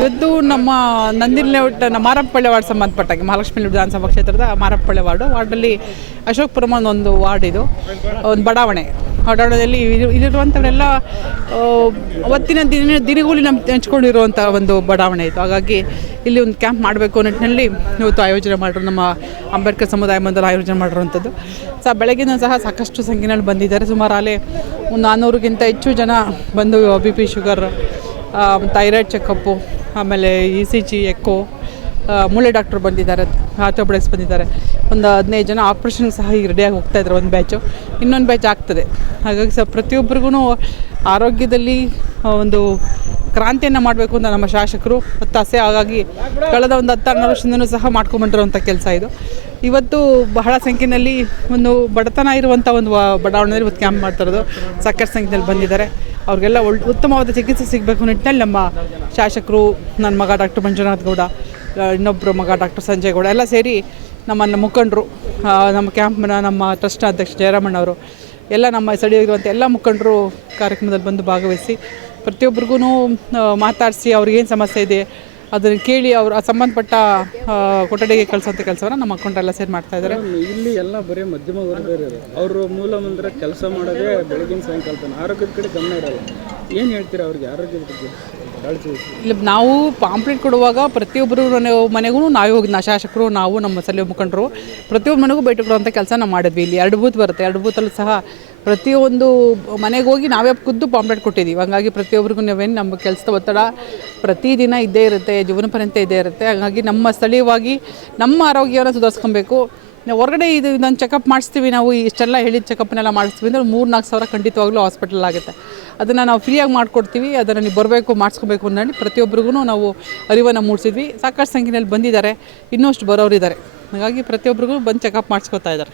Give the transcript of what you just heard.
ಇವತ್ತು ನಮ್ಮ ನಂದಿನ layout ಮಾರಪ್ಪಳ್ಳಿ ward ಸಂಬಂಧಪಟ್ಟಾಗೆ Mahalakshmi ವಿಧಾನಸಭಾ ಕ್ಷೇತ್ರದ ಮಾರಪ್ಪಳ್ಳಿ ವಾರ್ಡಲ್ಲಿ ಅಶೋಕಪುರಂ ಒಂದು ವಾರ್ಡ್, ಇದು ಒಂದು ಬಡಾವಣೆಯಲ್ಲಿ ಇಲ್ಲಿರುವಂಥವರೆಲ್ಲ ಅವತ್ತಿನ ದಿನಗೂಲಿ ಹಂಚ್ಕೊಂಡಿರುವಂಥ ಒಂದು ಬಡಾವಣೆ ಇತ್ತು. ಹಾಗಾಗಿ ಇಲ್ಲಿ ಒಂದು ಕ್ಯಾಂಪ್ ಮಾಡಬೇಕು ನಿಟ್ಟಿನಲ್ಲಿ ಇವತ್ತು ಆಯೋಜನೆ ಮಾಡಿದ್ರು. ನಮ್ಮ ಅಂಬೇಡ್ಕರ್ ಸಮುದಾಯ ಮಂದಿರ ಆಯೋಜನೆ ಮಾಡಿರುವಂಥದ್ದು. ಬೆಳಗಿನ ಸಹ ಸಾಕಷ್ಟು ಸಂಖ್ಯೆಯಲ್ಲಿ ಬಂದಿದ್ದಾರೆ. ಸುಮಾರು ಅಲ್ಲೇ ಒಂದು 400ಗಿಂತ ಹೆಚ್ಚು ಜನ ಬಂದು BP ಶುಗರ್, ಥೈರಾಯ್ಡ್ ಚೆಕಪ್ಪು, ಆಮೇಲೆ ECG, ಎಕ್ಕೋ, ಮೂಳೆ ಡಾಕ್ಟ್ರು ಬಂದಿದ್ದಾರೆ, ಆರ್ಥೋಪೆಡಿಕ್ಸ್ ಬಂದಿದ್ದಾರೆ. ಒಂದು 15 ಜನ ಆಪ್ರೇಷನ್ಗೆ ಸಹ ಈಗ ರೆಡಿಯಾಗಿ ಹೋಗ್ತಾಯಿದ್ದಾರೆ. ಒಂದು ಬ್ಯಾಚು, ಇನ್ನೊಂದು ಬ್ಯಾಚ್ ಆಗ್ತದೆ. ಹಾಗಾಗಿ ಪ್ರತಿಯೊಬ್ಬರಿಗೂ ಆರೋಗ್ಯದಲ್ಲಿ ಒಂದು ಕ್ರಾಂತಿಯನ್ನು ಮಾಡಬೇಕು ಅಂತ ನಮ್ಮ ಶಾಸಕರು ಒತ್ತಾಸೆ. ಹಾಗಾಗಿ ಕಳೆದ ಒಂದು 10-12 ವರ್ಷದಿಂದಲೂ ಸಹ ಮಾಡ್ಕೊಂಡ್ಬಂದಿರುವಂಥ ಕೆಲಸ ಇದು. ಇವತ್ತು ಬಹಳ ಸಂಖ್ಯೆಯಲ್ಲಿ ಒಂದು ಬಡತನ ಇರುವಂಥ ಒಂದು ಬಡಾವಣೆಯಲ್ಲಿ ಇವತ್ತು ಕ್ಯಾಂಪ್ ಮಾಡ್ತಿರೋದು. ಸಾಕಷ್ಟು ಸಂಖ್ಯೆಯಲ್ಲಿ ಬಂದಿದ್ದಾರೆ. ಅವ್ರಿಗೆಲ್ಲ ಉತ್ತಮವಾದ ಚಿಕಿತ್ಸೆ ಸಿಗಬೇಕು ನಿಟ್ಟಿನಲ್ಲಿ ನಮ್ಮ ಶಾಸಕರು, ನನ್ನ ಮಗ ಡಾಕ್ಟರ್ ಮಂಜುನಾಥ್ ಗೌಡ, ಇನ್ನೊಬ್ಬರು ಮಗ ಡಾಕ್ಟರ್ ಸಂಜಯ್ ಗೌಡ ಎಲ್ಲ ಸೇರಿ ನಮ್ಮನ್ನು ಮುಖಂಡರು, ನಮ್ಮ ಕ್ಯಾಂಪ್ನ ನಮ್ಮ ಟ್ರಸ್ಟ್ ಅಧ್ಯಕ್ಷ ಜಯರಾಮಣ್ಣವರು ಎಲ್ಲ ನಮ್ಮ ಸ್ಥಳೀಯವಾಗಿರುವಂಥ ಎಲ್ಲ ಮುಖಂಡರು ಕಾರ್ಯಕ್ರಮದಲ್ಲಿ ಬಂದು ಭಾಗವಹಿಸಿ ಪ್ರತಿಯೊಬ್ಬರಿಗೂ ಮಾತಾಡಿಸಿ ಅವ್ರಿಗೇನು ಸಮಸ್ಯೆ ಇದೆ ಅದನ್ನು ಕೇಳಿ ಅವರು ಸಂಬಂಧಪಟ್ಟ ಕೊಠಡಿಗೆ ಕಳಿಸೋಂಥ ಕೆಲಸವನ್ನು ನಮ್ಮ ಮುಖಂಡರೆಲ್ಲ ಸೇರಿ ಮಾಡ್ತಾಯಿದ್ದಾರೆ. ಇಲ್ಲಿ ಎಲ್ಲ ಬರೀ ಮಧ್ಯಮ ವರ್ಗದವರು, ಅವರು ಮೂಲ ಮಂದಿರ ಕೆಲಸ ಮಾಡೋದೇ ಬೆಳಗಿನ ಸಾಯಂಕಾಲ ತನಕ, ಆರೋಗ್ಯದ ಕಡೆ ಗಮನ ಇರಲ್ಲ. ಏನು ಹೇಳ್ತೀರಾ ಅವ್ರಿಗೆ ಆರೋಗ್ಯದ ಬಗ್ಗೆ? ಇಲ್ಲಿ ನಾವು ಪಾಂಪ್ಲೆಟ್ ಕೊಡುವಾಗ ಪ್ರತಿಯೊಬ್ಬರು ಮನೆಗೂ ನಾವೇ ಹೋಗಿ ಶಾಸಕರು, ನಾವು ನಮ್ಮ ಸ್ಥಳೀಯ ಮುಖಂಡರು ಪ್ರತಿಯೊಬ್ಬರು ಮನೆಗೂ ಭೇಟಿ ಕೊಡುವಂಥ ಕೆಲಸ ನಾವು ಮಾಡಿದ್ವಿ. ಇಲ್ಲಿ 2 ಬೂತ್ ಬರುತ್ತೆ. 2 ಬೂತಲ್ಲೂ ಸಹ ಪ್ರತಿಯೊಂದು ಮನೆಗೆ ಹೋಗಿ ನಾವೇ ಖುದ್ದು ಪಾಂಪ್ಲೆಟ್ ಕೊಟ್ಟಿದ್ದೀವಿ. ಹಾಗಾಗಿ ಪ್ರತಿಯೊಬ್ಬರಿಗೂ ನಾವೇನು ನಮ್ಮ ಕೆಲಸದ ಒತ್ತಡ ಪ್ರತಿದಿನ ಇದ್ದೇ ಇರುತ್ತೆ, ಜೀವನ ಪರ್ಯಂತ ಇದ್ದೇ ಇರುತ್ತೆ. ಹಾಗಾಗಿ ನಮ್ಮ ಸ್ಥಳೀಯವಾಗಿ ನಮ್ಮ ಆರೋಗ್ಯವನ್ನು ಸುಧಾರಿಸ್ಕೊಬೇಕು. ನಾವು ಹೊರಗಡೆ ಇದನ್ನು ಚೆಕಪ್ ಮಾಡಿಸ್ತೀವಿ, ನಾವು ಇಷ್ಟೆಲ್ಲ ಹೇಳಿದ ಚೆಕಪ್ನೆಲ್ಲ ಮಾಡಿಸ್ತೀವಿ ಅಂದರೆ 3-4 ಸಾವಿರ ಖಂಡಿತವಾಗ್ಲೂ ಹಾಸ್ಪಿಟಲ್ ಆಗುತ್ತೆ. ಅದನ್ನು ನಾವು ಫ್ರೀಯಾಗಿ ಮಾಡಿಕೊಡ್ತೀವಿ. ಅದನ್ನು ನೀವು ಬರಬೇಕು, ಮಾಡಿಸ್ಕೋಬೇಕು ಅನ್ನೋದು ಪ್ರತಿಯೊಬ್ಬರಿಗೂ ನಾವು ಅರಿವನ್ನು ಮೂಡಿಸಿದ್ವಿ. ಸಾಕಷ್ಟು ಸಂಖ್ಯೆಯಲ್ಲಿ ಬಂದಿದ್ದಾರೆ, ಇನ್ನೂ ಅಷ್ಟು ಬರೋರಿದ್ದಾರೆ. ಹಾಗಾಗಿ ಪ್ರತಿಯೊಬ್ಬರಿಗೂ ಬಂದು ಚೆಕಪ್ ಮಾಡಿಸ್ಕೊತಾ ಇದ್ದಾರೆ.